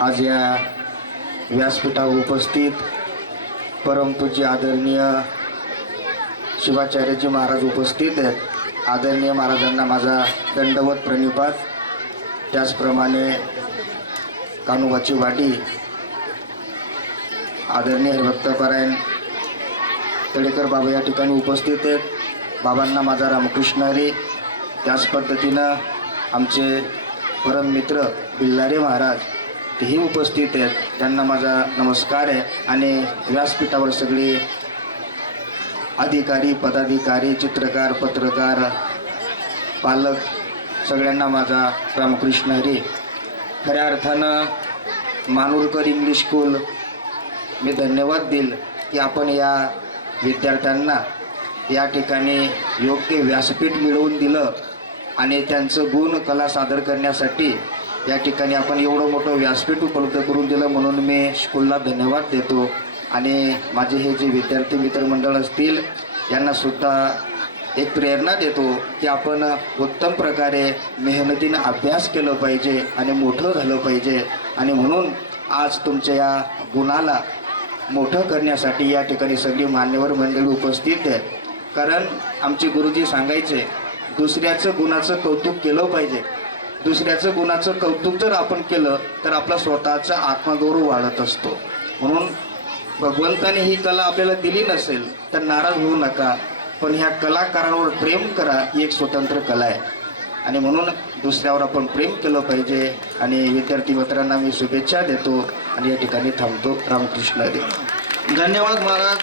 आज या व्यासपीठावर उपस्थित परमपूज्य आदरणीय शिवाचार्यजी महाराज उपस्थित आहेत। आदरणीय महाराजांना माझा दंडवत प्रणिपात। त्याचप्रमाणे कान्होबाची वाडी आदरणीय हरिभक्तपरायण तळेकर बाबा या ठिकाणी उपस्थित आहेत। बाबांना माझा रामकृष्ण हरी। त्याच पद्धतीनं आमचे परम मित्र बिल्लारे महाराज तेही उपस्थित आहेत, त्यांना माझा नमस्कार आहे। आणि व्यासपीठावर सगळे अधिकारी पदाधिकारी चित्रकार पत्रकार पालक सगळ्यांना माझा रामकृष्ण हरी। खऱ्या अर्थानं मानूरकर इंग्लिश स्कूल मी धन्यवाद देईल की आपण या विद्यार्थ्यांना या ठिकाणी योग्य व्यासपीठ मिळवून दिलं आणि त्यांचं गुण कला सादर करण्यासाठी या ठिकाणी आपण एवढं मोठं व्यासपीठ उपलब्ध करून दिलं, म्हणून मी स्कूलला धन्यवाद देतो। आणि माझे हे जे विद्यार्थी मित्रमंडळ असतील यांनासुद्धा एक प्रेरणा देतो की आपण उत्तम प्रकारे मेहनतीने अभ्यास केलं पाहिजे आणि मोठं झालं पाहिजे। आणि म्हणून आज तुमच्या या गुणाला मोठं करण्यासाठी या ठिकाणी सगळी मान्यवर मंडळी उपस्थित आहेत। कारण आमचे गुरुजी सांगायचे दुसऱ्याचं गुणाचं कौतुक केलं पाहिजे। दुसऱ्याचं गुणाचं कौतुक जर आपण केलं तर आपला स्वतःचा आत्मगौरव वाढत असतो। म्हणून भगवंताने ही कला आपल्याला दिली नसेल तर नाराज होऊ नका, पण ह्या कलाकारांवर प्रेम करा, ही एक स्वतंत्र कला आहे। आणि म्हणून दुसऱ्यावर आपण प्रेम केलं पाहिजे। आणि विद्यार्थी मित्रांना मी शुभेच्छा देतो आणि या ठिकाणी थांबतो। रामकृष्ण हरी। धन्यवाद महाराज।